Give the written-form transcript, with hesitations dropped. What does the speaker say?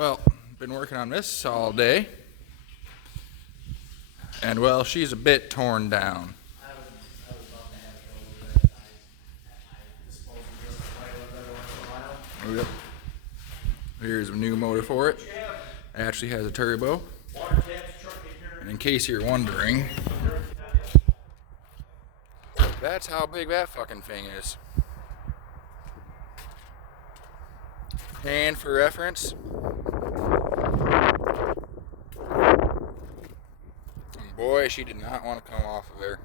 Well, been working on this all day, and well, she's a bit torn down. I would love to have it over at my disposal just to play with every once in a while. Yep. Here's a new motor for it. Actually has a turbo. And in case you're wondering, that's how big that fucking thing is. And for reference, boy, she did not want to come off of there.